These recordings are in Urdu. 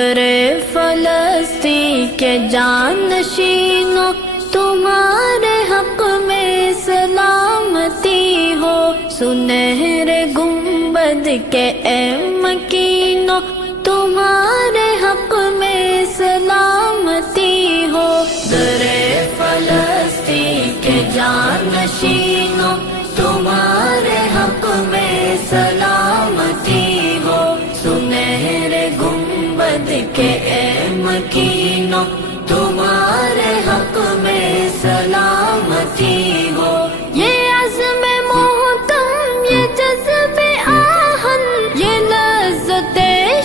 در فلسطین کے جانشینوں تمہارے حق میں سلامتی ہو، سنہرے گنبد کے اے مکینوں تمہارے حق میں سلامتی ہو، در فلسطین کے جانشینوں تمہارے حق میں سلامتی ہو، سنہرے گنبد کے اے مکینوں تمہارے حق میں سلامتی ہو۔ یہ عزم محکم، یہ جذب آہن، یہ لذت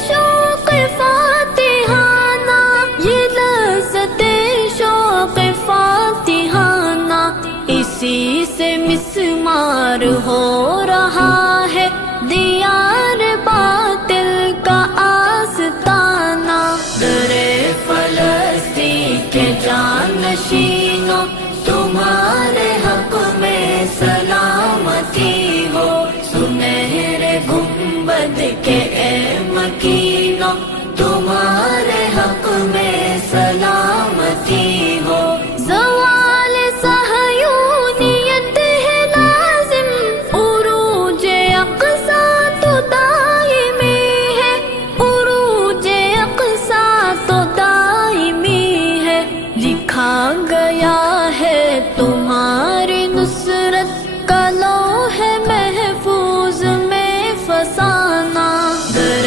شوق فاتحانہ، یہ لذت شوق فاتحانہ، اسی سے مسمار ہو رہا ہے دیار باطل کا آستانہ، در فلسطین کے جانشینوں تمہارے حق میں سلامتی ہو، سنہرے گنبد کے اے مکینوں تمہارے حق میں سلامتی ہو۔ زوال صہیونیت ہے لازم، عروج اقصیٰ تو دائمی ہے، عروج اقصیٰ تو دائمی ہے، لکھا گیا ہے تمہاری نصرت کا لوح محفوظ میں فسانہ، در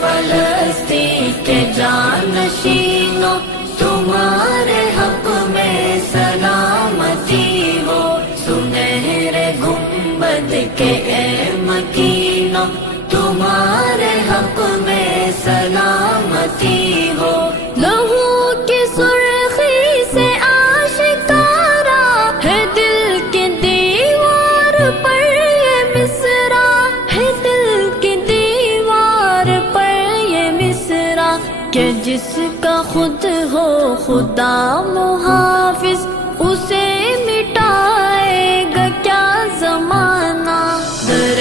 فلسطین کے جانشینوں تمہارے حق میں سلامتی ہو، سنہرے گنبد کے اے مکینوں تمہارے حق میں سلامتی ہو۔ لہو کی سرخی سے آشکارا ہے دل کی دیوار پر یہ مصرع، ہے دل کی دیوار پر یہ مصرع، کہ جس کا خود ہو خدا محافظ اسے مٹائے گا کیا زمانہ، در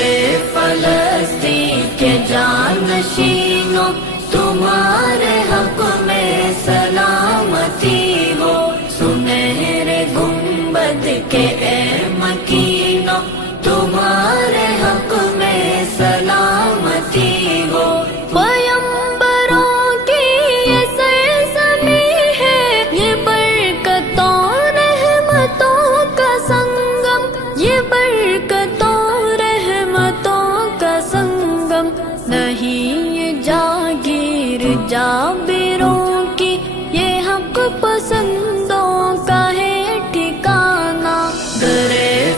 فلسطین کے جانشینوں تمہارے حق میں سلامتی ہو، سنہرے گنبد کے اے مکینوں تمہارے حق میں سلامتی ہو۔ پیمبروں کی یہ سرزمین ہے، یہ برکتوں رحمتوں کا سنگم، یہ برکتوں رحمتوں کا سنگم، نہیں یہ جاگیر جابروں کی، یہ حق پسندوں کا ہے ٹھکانہ، در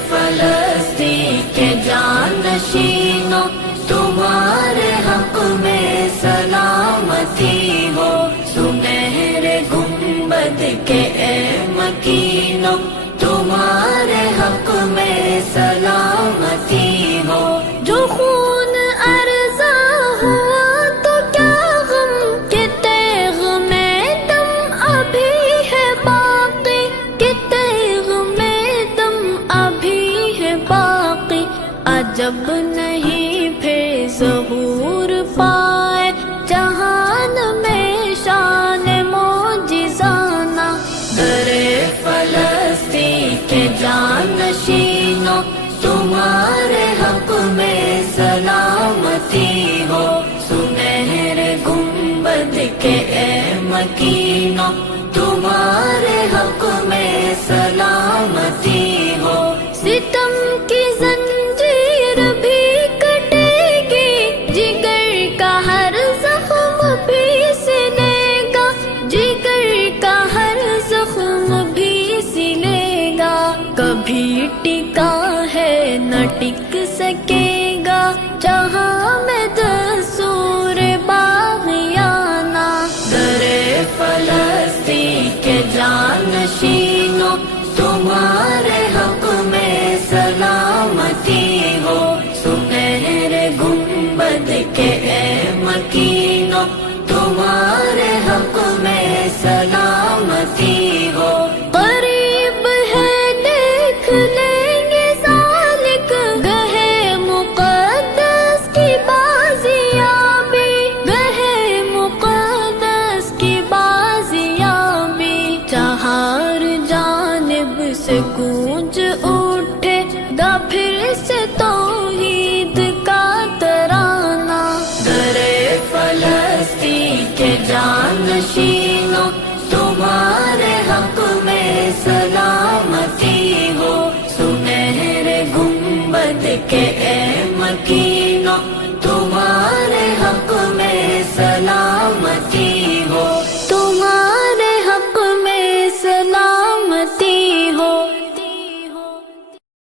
فلسطین کے جانشینوں تمہارے حق میں سلامتی ہو، سنہرے گنبد کے اے مکینوں تمہارے حق میں سلامتی ہو۔ جو خون ارزا ہوا تو کیا غم، کہ تیغ میں دم ابھی ہے باقی، کہ تیغ میں دم ابھی ہے باقی، عجب نہیں پھر ظہور پائے جہان میں شان معجزانہ، در فلسطین کے جانشینوں تمہارے حق میں سلامتی ہو، سنہرے گنبد کے اے مکینوں تمہارے حق میں سلامتی ہو۔ ستم کی زنجیر بھی کٹے گی، جگر کا ہر زخم بھی سلے گا، جگر کا ہر زخم بھی سلے گا، کبھی ٹکا ہے نہ ٹک سکے گا جہاں میں دستور باغیانہ، در فلسطین کے جانشینوں تمہارے حق میں سلامتی ہو، سنہرے گنبد کے اے مکینوں تمہارے حق میں سلامتی ہو۔ قریب ہے دیکھ لیں گے ذالک، گہے مقدس کی بازیابی، گہے مقدس سے گونج اٹھے گا پھر سے توحید کا ترانہ. درے فلسطین کے جانشینوں تمہارے حق میں سلامتی ہو. سنہرے گنبد کے